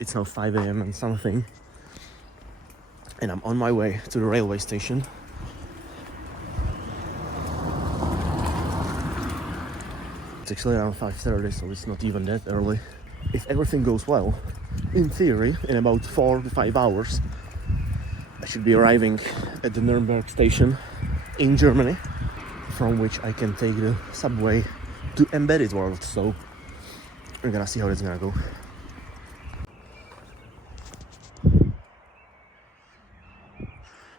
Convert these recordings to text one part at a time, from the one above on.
It's now 5 a.m. and something, and I'm on my way to the railway station. It's actually around 5:30, so it's not even that early. If everything goes well, in theory, in about 4 to 5 hours, I should be arriving at the Nuremberg station in Germany, from which I can take the subway to Embedded World. So we're gonna see how it's gonna go.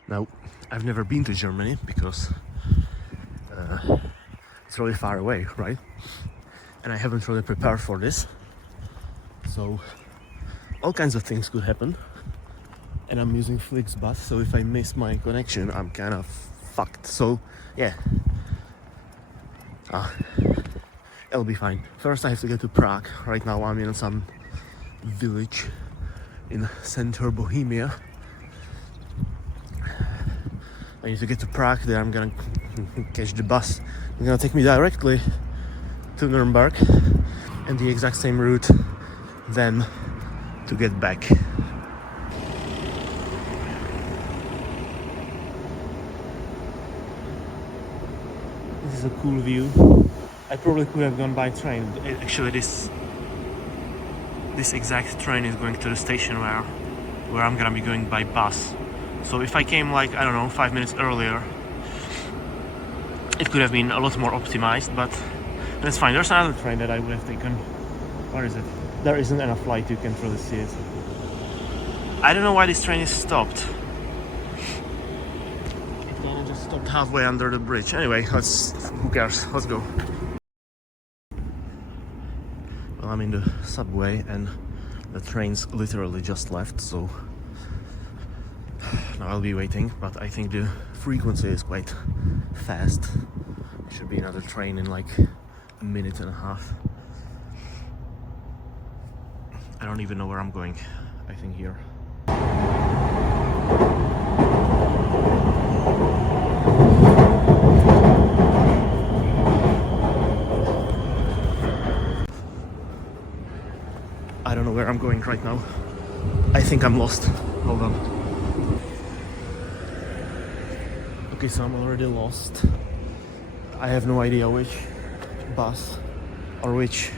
Now, I've never been to Germany because it's really far away, right? And I haven't really prepared for this. So all kinds of things could happen. And I'm using Flixbus, so if I miss my connection, I'm kind of fucked. So yeah, it'll be fine. First I have to get to Prague. Right now I'm in some village in center Bohemia. I need to get to Prague, then I'm gonna catch the bus. It's gonna take me directly to Nuremberg, and the exact same route then to get back. This is a cool view. I probably could have gone by train. Actually, this exact train is going to the station where I'm gonna be going by bus. So if I came like, I don't know, 5 minutes earlier, it could have been a lot more optimized, but that's fine. There's another train that I would have taken. Where is it? There isn't enough light, you can't really see it. I don't know why this train is stopped. It kind of just stopped halfway under the bridge. Anyway, who cares? Let's go. Well, I'm in the subway and the train's literally just left, so now I'll be waiting, but I think the frequency is quite fast. There should be another train in like a minute and a half. I don't even know where I'm going. I think here. I don't know where I'm going right now. I think I'm lost. Hold on. Okay, so I'm already lost. I have no idea which bus or which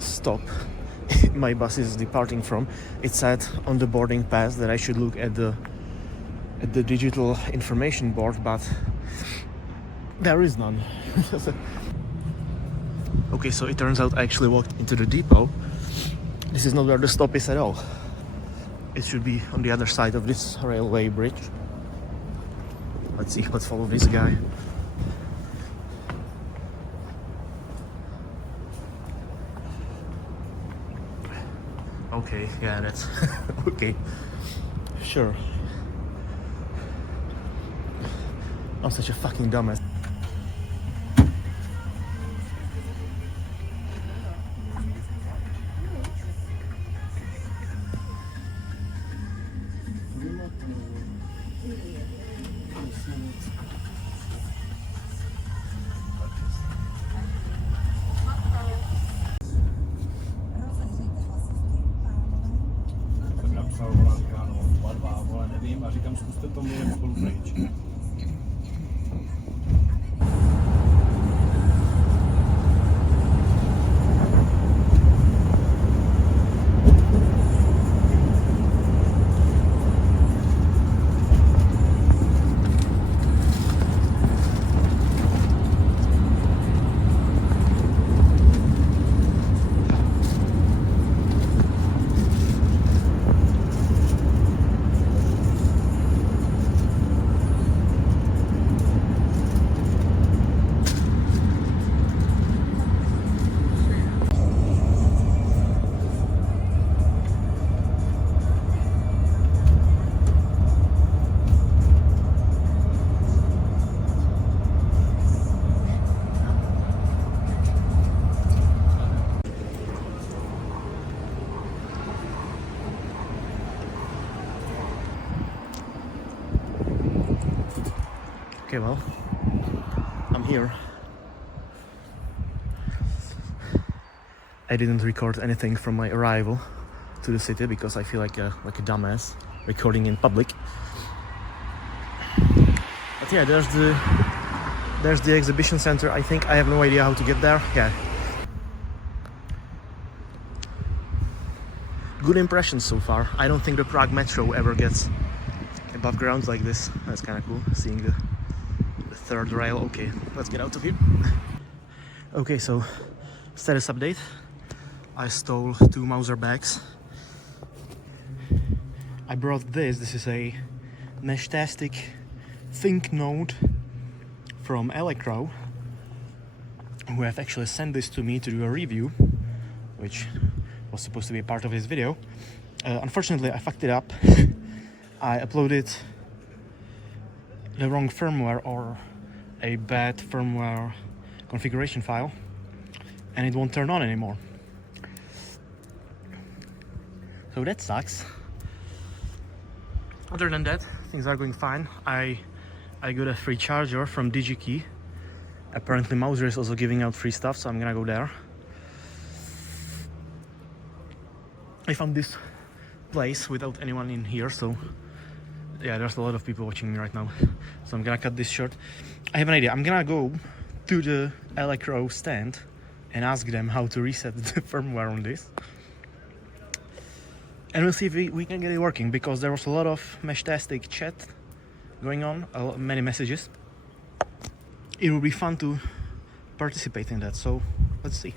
stop my bus is departing from. It said on the boarding pass that I should look at the digital information board, but there is none. Okay, so it turns out I actually walked into the depot. This is not where the stop is at all. It should be on the other side of this railway bridge. Let's see, let's follow this guy. Okay, yeah, that's okay. Sure. I'm such a fucking dumbass. A říkám, zkuste to mluvit spolu pryč. Okay, well, I'm here. I didn't record anything from my arrival, to the city because I feel like a dumbass recording in public. But yeah, there's the exhibition center. I think I have no idea how to get there. Yeah. Good impressions so far. I don't think the Prague metro ever gets above ground like this. That's kind of cool, seeing the third rail. Okay, let's get out of here. Okay, so status update. I stole 2 Mauser bags. I brought this. This is a Neshtastic Think Node from Elecro, who have actually sent this to me to do a review, which was supposed to be a part of this video. Unfortunately, I fucked it up. I uploaded the wrong firmware or a bad firmware configuration file, and it won't turn on anymore. So that sucks. Other than that, things are going fine. I got a free charger from DigiKey. Apparently Mauser is also giving out free stuff, so I'm gonna go there. I found this place without anyone in here, so yeah, there's a lot of people watching me right now. So I'm gonna cut this short. I have an idea. I'm gonna go to the Elecro stand and ask them how to reset the firmware on this. And we'll see if we can get it working, because there was a lot of Meshtastic chat going on, many messages. It will be fun to participate in that, so let's see.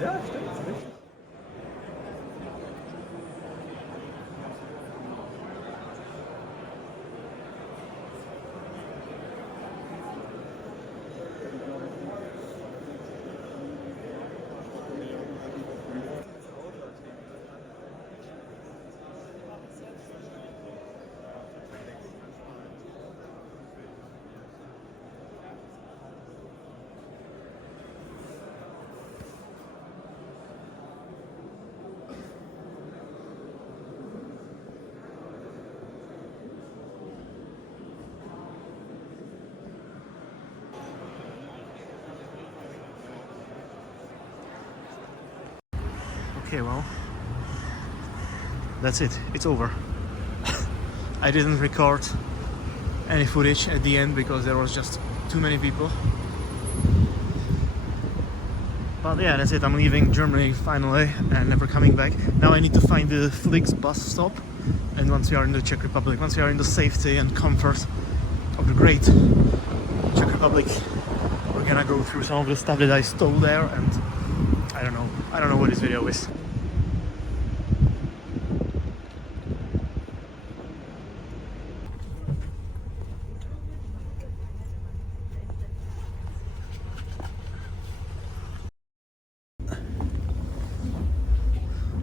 Ja, stimmt. Okay, well, that's it. It's over. I didn't record any footage at the end because there was just too many people. But yeah, that's it. I'm leaving Germany finally and never coming back. Now I need to find the Flix bus stop. And once we are in the Czech Republic, once we are in the safety and comfort of the great Czech Republic, we're gonna go through some of the stuff that I stole there, and I don't know what this video is.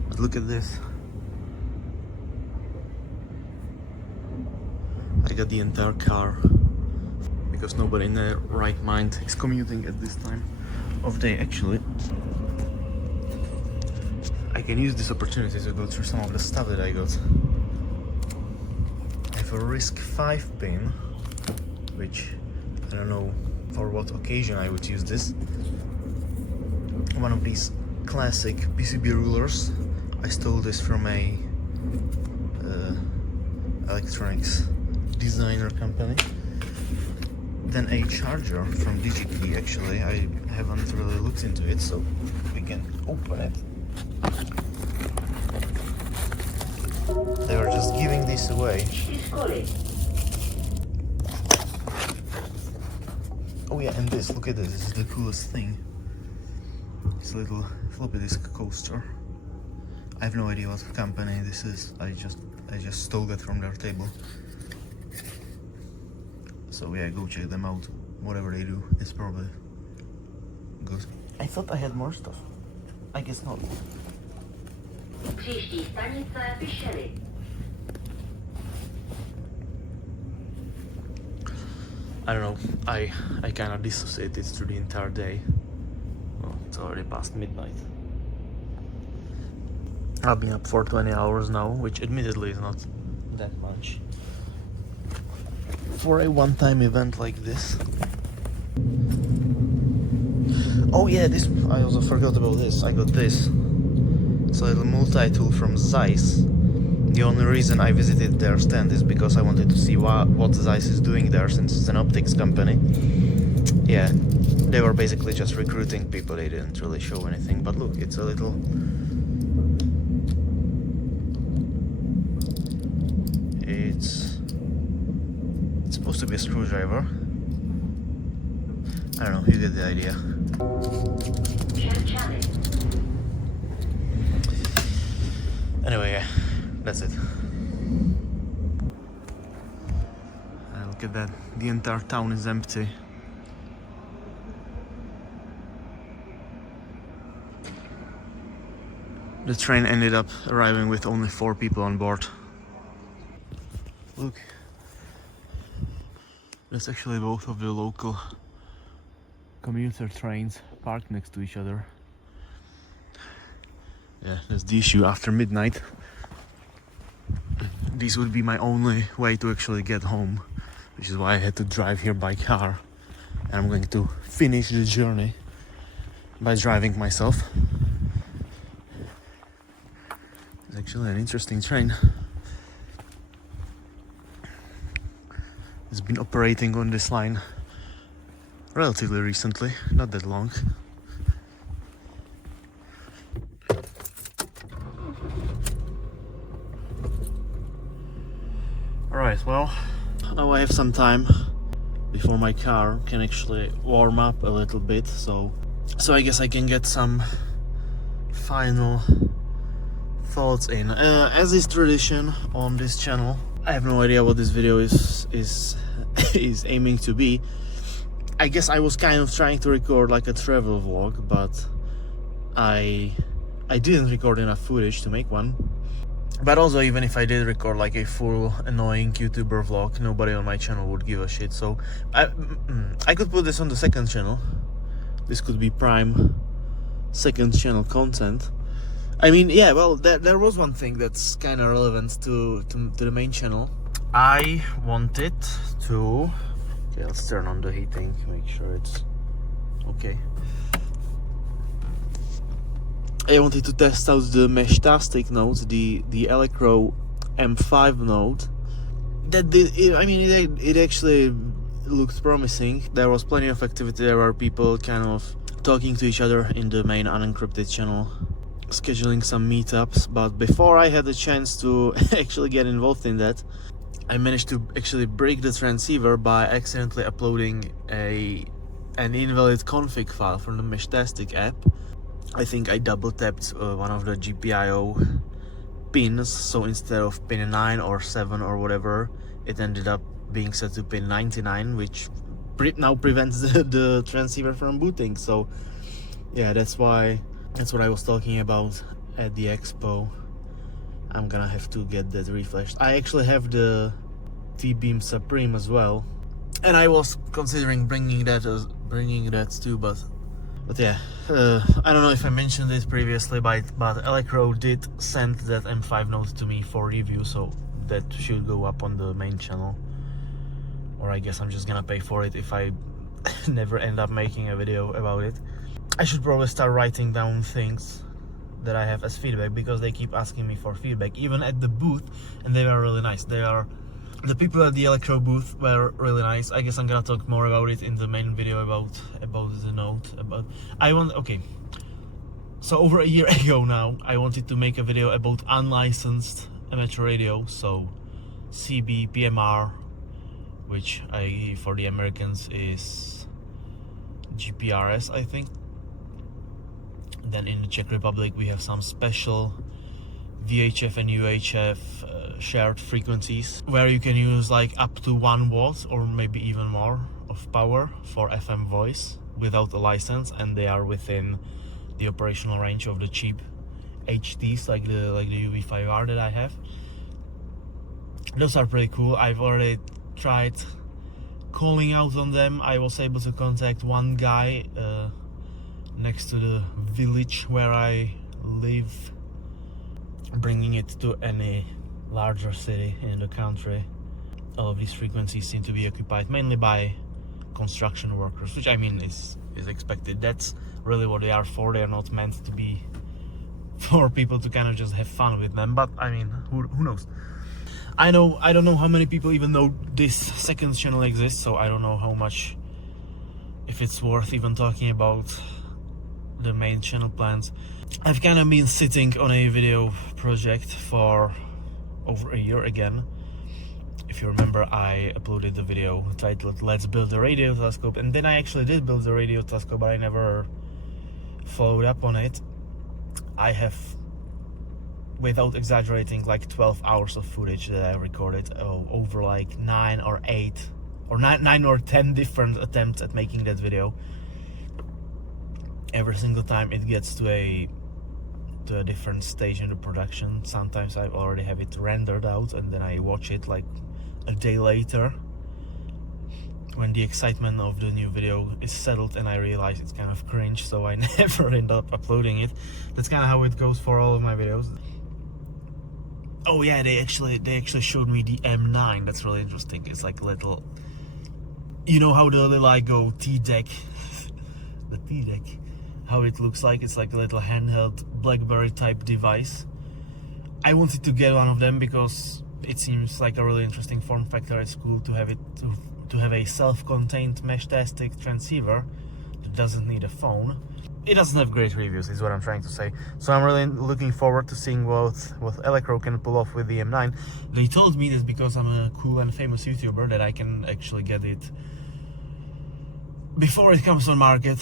But look at this. I got the entire car because nobody in their right mind is commuting at this time of day. Actually, I can use this opportunity to go through some of the stuff that I got. I have a RISC-V pin, which I don't know for what occasion I would use this. One of these classic PCB rulers. I stole this from a electronics designer company. than a charger from DigiKey. Actually, I haven't really looked into it, so we can open it. They were just giving this away. Oh yeah, and this, look at this, this is the coolest thing. It's a little floppy disk coaster. I have no idea what company this is. I just stole that from their table. So yeah, go check them out. Whatever they do, it's probably good. I thought I had more stuff. I guess not. Příští stanice Vyšely. I don't know, I kind of dissociated through the entire day. Well, it's already past midnight. I've been up for 20 hours now, which admittedly is not that much for a one-time event like this. Oh yeah, this, I also forgot about this. I got this. It's a little multi-tool from Zeiss. The only reason I visited their stand is because I wanted to see what Zeiss is doing there, since it's an optics company. Yeah, they were basically just recruiting people, they didn't really show anything. But look, it's a little... It's supposed to be a screwdriver. I don't know, you get the idea. Anyway, yeah, that's it. Look at that, the entire town is empty. The train ended up arriving with only 4 people on board. Look, that's actually both of the local commuter trains parked next to each other. Yeah, that's the issue. After midnight, this would be my only way to actually get home, which is why I had to drive here by car. And I'm going to finish the journey by driving myself. It's actually an interesting train. It's been operating on this line relatively recently, not that long. Alright, well, now I have some time before my car can actually warm up a little bit, so I guess I can get some final thoughts in. As is tradition on this channel, I have no idea what this video is aiming to be. I guess I was kind of trying to record like a travel vlog, but I didn't record enough footage to make one. But also, even if I did record like a full annoying YouTuber vlog, nobody on my channel would give a shit. So I could put this on the second channel. This could be prime second channel content. I mean, yeah, well, there was one thing that's kind of relevant to the main channel. I wanted to... Okay, let's turn on the heating, make sure it's okay. I wanted to test out the Meshtastic node, the Elecro M5 node. It actually looked promising. There was plenty of activity. There were people kind of talking to each other in the main unencrypted channel, scheduling some meetups. But before I had the chance to actually get involved in that, I managed to actually break the transceiver by accidentally uploading an invalid config file from the Meshtastic app. I think I double tapped one of the GPIO pins, so instead of pin 9 or 7 or whatever, it ended up being set to pin 99, which now prevents the transceiver from booting. So yeah, that's what I was talking about at the expo. I'm gonna have to get that refreshed. I actually have the T-Beam Supreme as well, and I was considering bringing that too, but yeah, I don't know if I mentioned this previously, but Elecro did send that M5 node to me for review, so that should go up on the main channel. Or I guess I'm just gonna pay for it if I never end up making a video about it. I should probably start writing down things that I have as feedback, because they keep asking me for feedback, even at the booth, and they are really nice. They are The people at the Electro booth were really nice. I guess I'm gonna talk more about it in the main video about the Note. Okay. So over a year ago now, I wanted to make a video about unlicensed amateur radio, so CB, PMR, which for the Americans is GPRS, I think. Then in the Czech Republic we have some special VHF and UHF shared frequencies where you can use like up to 1 watt or maybe even more of power for FM voice without a license, and they are within the operational range of the cheap HDs like the UV5R that I have. Those are pretty cool. I've already tried calling out on them. I was able to contact one guy next to the village where I live, bringing it to any larger city in the country. All of these frequencies seem to be occupied mainly by construction workers, which I mean is expected. That's really what they are for. They are not meant to be for people to kind of just have fun with them, but I mean, who knows. I don't know how many people even know this second channel exists, so I don't know how much, if it's worth even talking about the main channel plans. I've kind of been sitting on a video project for over a year again. If you remember, I uploaded the video titled "Let's Build a Radio Telescope," and then I actually did build a radio telescope, but I never followed up on it. I have, without exaggerating, like 12 hours of footage that I recorded over like 9 or 10 different attempts at making that video. Every single time it gets to a different stage in the production. Sometimes I already have it rendered out and then I watch it like a day later when the excitement of the new video is settled and I realize it's kind of cringe, so I never end up uploading it. That's kind of how it goes for all of my videos. Oh yeah, they actually showed me the M9. That's really interesting. It's like a little, you know how the LiGo T-Deck, the T-Deck, how it looks like. It's like a little handheld BlackBerry type device. I wanted to get one of them because it seems like a really interesting form factor. It's cool to have it to have a self-contained mesh-tastic transceiver that doesn't need a phone. It doesn't have great reviews, is what I'm trying to say. So I'm really looking forward to seeing what Electro can pull off with the M9. They told me that because I'm a cool and famous YouTuber that I can actually get it before it comes on market.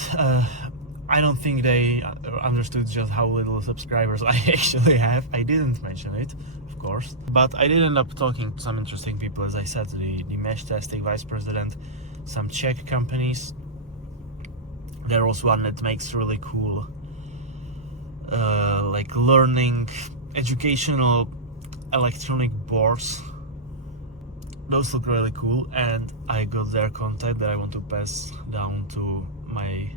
I don't think they understood just how little subscribers I actually have. I didn't mention it, of course. But I did end up talking to some interesting people, as I said, the mesh-tastic vice president, some Czech companies. There was one that makes really cool like learning educational electronic boards. Those look really cool, and I got their contact that I want to pass down to my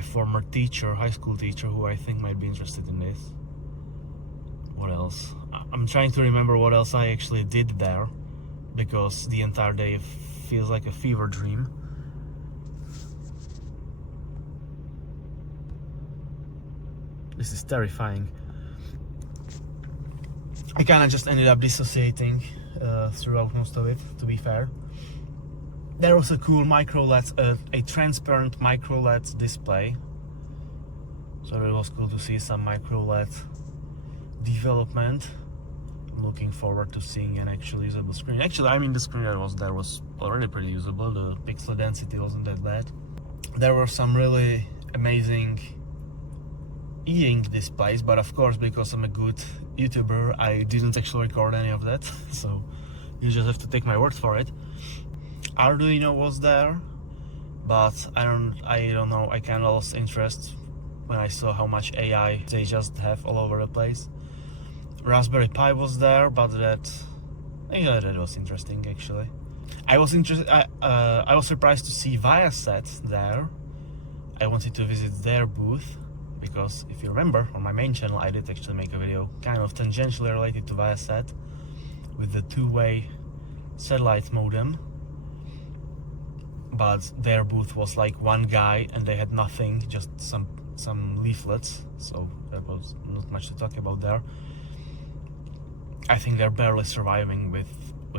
former teacher, high school teacher, who I think might be interested in this. What else? I'm trying to remember what else I actually did there, because the entire day feels like a fever dream. This is terrifying. I kind of just ended up dissociating throughout most of it, to be fair. There was a cool micro LED, a transparent micro LED display. So it was cool to see some micro LED development. I'm looking forward to seeing an actual usable screen. Actually, I mean, the screen that was there was already pretty usable. The pixel density wasn't that bad. There were some really amazing e-ink displays, but of course, because I'm a good YouTuber, I didn't actually record any of that. So you just have to take my word for it. Arduino was there, but I don't know, I kind of lost interest when I saw how much AI they just have all over the place. Raspberry Pi was there, but that was interesting actually. I was surprised to see Viasat there. I wanted to visit their booth because, if you remember, on my main channel I did actually make a video kind of tangentially related to Viasat with the two-way satellite modem. But their booth was like one guy and they had nothing, just some leaflets, so there was not much to talk about there. I think they're barely surviving with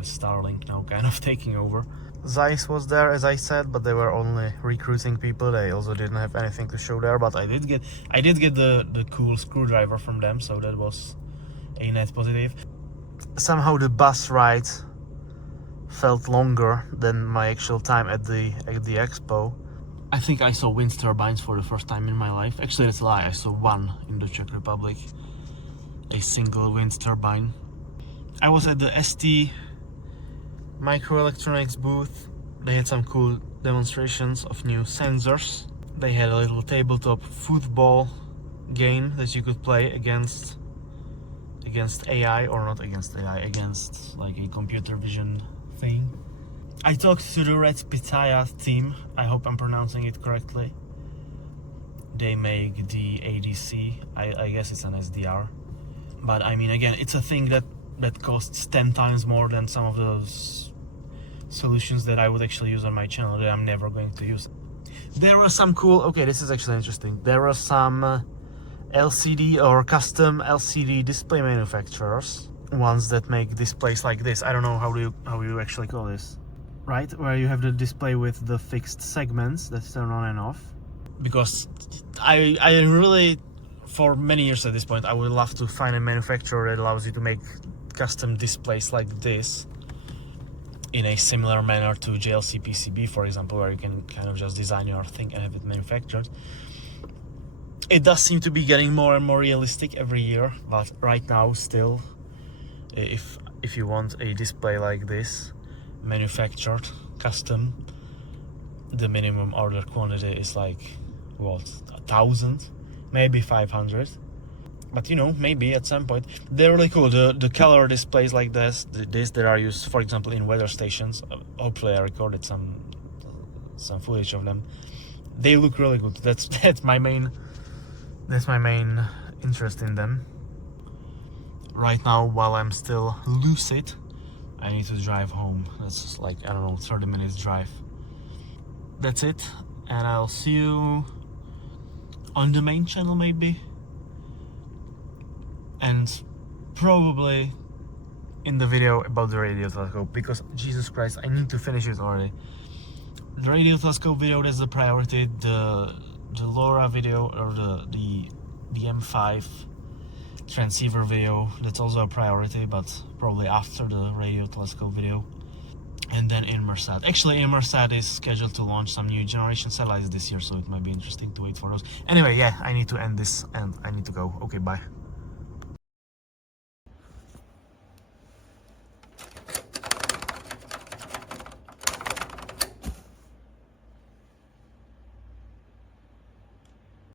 Starlink now kind of taking over. Zeiss was there, as I said, but they were only recruiting people. They also didn't have anything to show there, but I did get the cool screwdriver from them, so that was a net positive. Somehow the bus ride felt longer than my actual time at the expo. I think I saw wind turbines for the first time in my life. Actually, that's a lie. I saw one in the Czech Republic, a single wind turbine. I was at the ST Microelectronics booth. They had some cool demonstrations of new sensors. They had a little tabletop football game that you could play against AI, or not against AI, against like a computer vision thing. I talked to the Red Pitaya team. I hope I'm pronouncing it correctly. They make the ADC. I guess it's an SDR. But I mean, again, it's a thing that costs 10 times more than some of those solutions that I would actually use on my channel that I'm never going to use. There were some cool, okay, this is actually interesting. There are some LCD or custom LCD display manufacturers, ones that make displays like this. I don't know how you actually call this, right? Where you have the display with the fixed segments that turn on and off. Because I really, for many years at this point, I would love to find a manufacturer that allows you to make custom displays like this in a similar manner to JLC PCB, for example, where you can kind of just design your thing and have it manufactured. It does seem to be getting more and more realistic every year, but right now still, if you want a display like this manufactured custom, the minimum order quantity is like what, 1,000, maybe 500. But you know, maybe at some point. They're really cool. The color displays like this that are used, for example, in weather stations. Hopefully I recorded some footage of them. They look really good. That's my main interest in them. Right now, while I'm still lucid, I need to drive home. That's like, I don't know, 30 minutes drive. That's it, and I'll see you on the main channel maybe. And probably in the video about the radio telescope, because Jesus Christ, I need to finish it already. The radio telescope video, that's the priority. The LoRa video, or the M5 transceiver video, that's also a priority, but probably after the radio telescope video. And then Inmarsat. Actually, Inmarsat is scheduled to launch some new generation satellites this year, so it might be interesting to wait for those. Anyway, yeah, I need to end this and I need to go. Okay, bye.